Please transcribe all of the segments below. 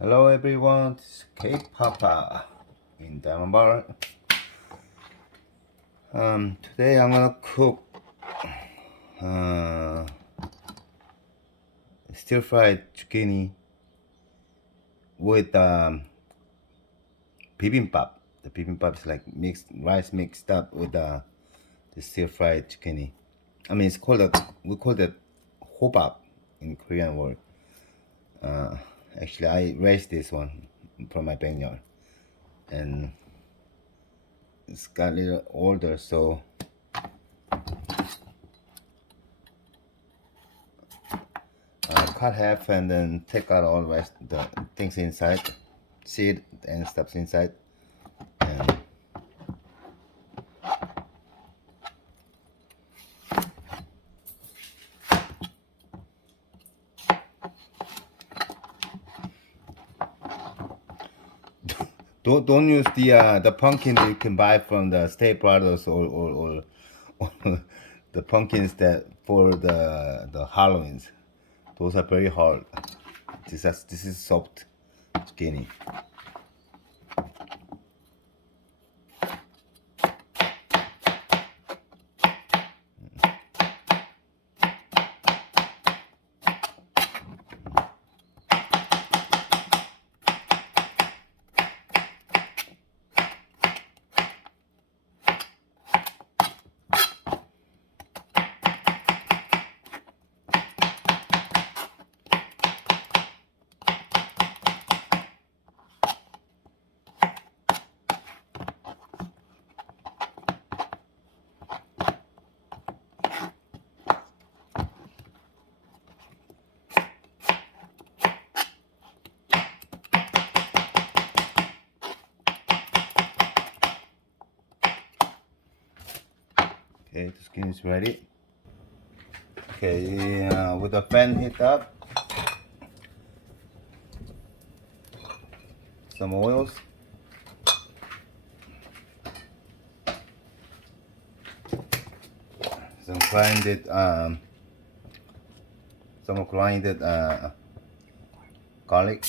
Hello everyone, this is K-Papa in Diamond Bar. Today I'm gonna cook stir-fried zucchini with bibimbap. The bibimbap is like mixed rice mixed up with the stir-fried zucchini. I mean, we call that hobab in Korean word. Actually, I raised this one from my backyard, and it's got a little older, so cut half and then take out all the things inside, seed and stuff inside, and don't use the pumpkin that you can buy from the State Brothers or the pumpkins that for the Halloweens. Those are very hard. This is soft, skinny. Okay, the skin is ready. Okay, with the pan heat up, some oils, some grinded garlic,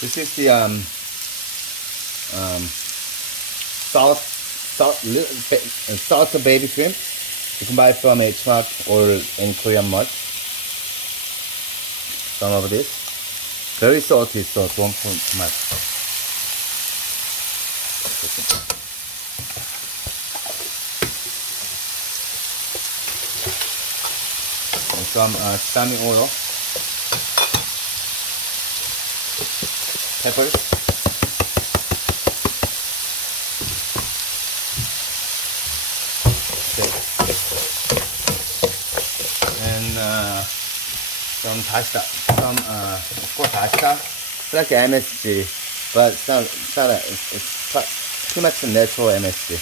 This is the salted baby shrimp. You can buy from H Mart or in Korean Mart. Some of this. Very salty, so don't put too much. And some sesame oil. Peppers, okay. And some daddystyle, of course daddystyle. It's like MSG, but it's pretty much natural MSG.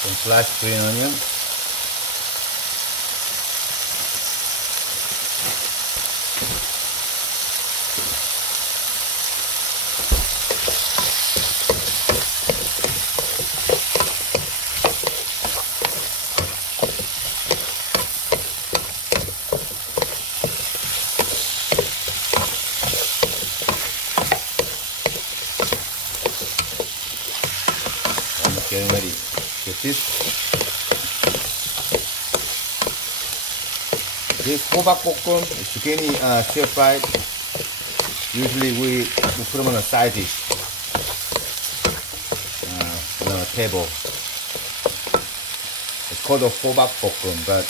Some sliced green onion. getting ready. So this 호박볶음, zucchini stir fried. Usually we put them on a side dish on a table. It's called a 호박볶음, but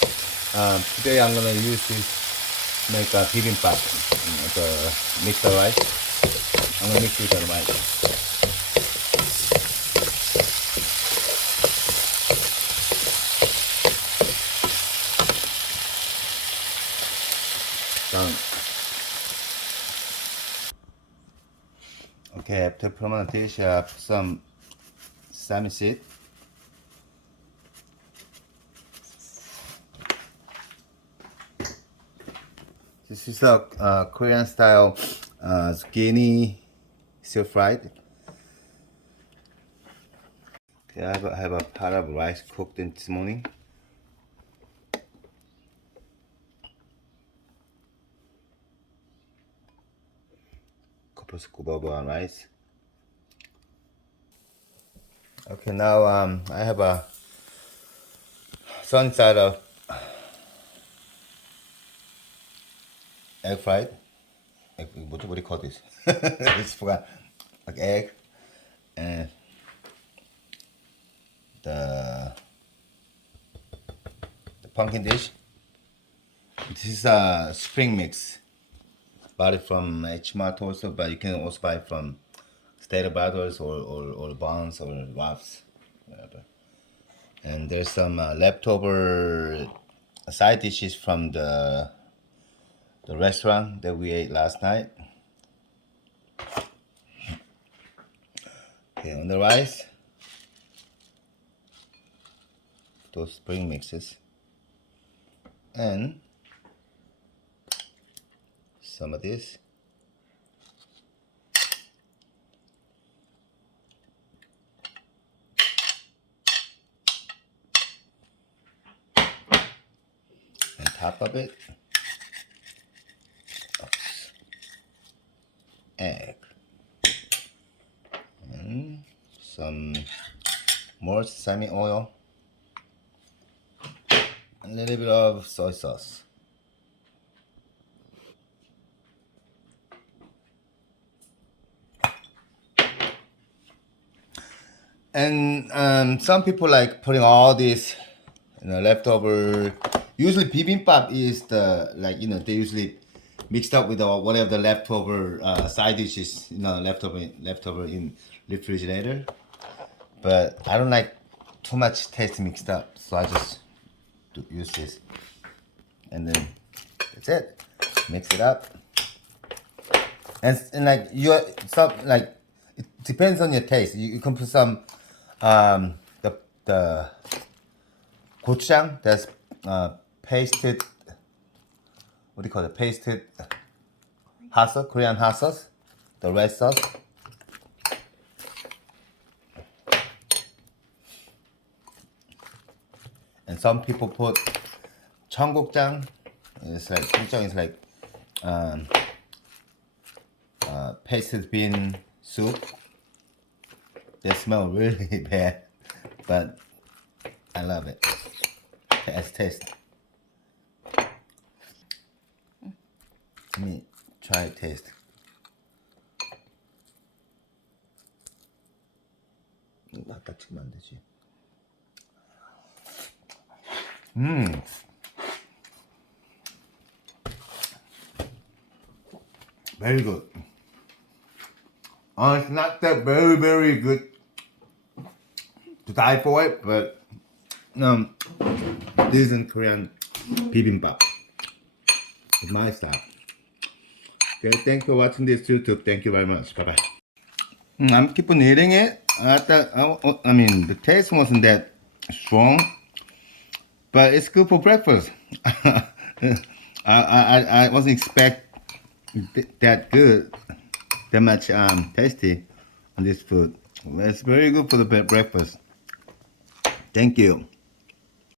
today I'm gonna use this to make a bibimbap, the mixed rice. I'm gonna mix it with the rice. Done. Okay, after putting on the dish, put some sesame seed. This is a Korean style zucchini stir fried. Okay, I have a pot of rice cooked in this morning. Couple scoop of rice. Okay, now I have a sunny side of egg fried. What do you call this? I just forgot. Like egg and the pumpkin dish. This is a spring mix. Bought it from H-Mart also, but you can also buy it from State Brothers or Bonds or Ralph's, whatever. And there's some leftover side dishes from the restaurant that we ate last night. Okay, on the rice, those spring mixes, and some of this. On top of it, egg. And some more sesame oil. A little bit of soy sauce. And some people like putting all this, leftover. Usually bibimbap is they usually mixed up with whatever the leftover side dishes, leftover in refrigerator. But I don't like too much taste mixed up, so I just use this, and then that's it. Mix it up, and like it depends on your taste. You can put some the gochujang that's pasted. What do you call it? Pasted hot sauce, Korean hot sauce, the red sauce. And some people put 청국장. It's like 청국장 is like pasted bean soup. They smell really bad, but I love it as taste. Let me try taste. 아까 치면 안 되지. Very good. It's not that very good to die for it, but this is Korean bibimbap. It's my style. Okay, thanks for watching this YouTube. Thank you very much. Bye bye. I'm keeping eating it. I mean, the taste wasn't that strong, but it's good for breakfast. I wasn't expect that good, that much tasty on this food. It's very good for the breakfast. Thank you.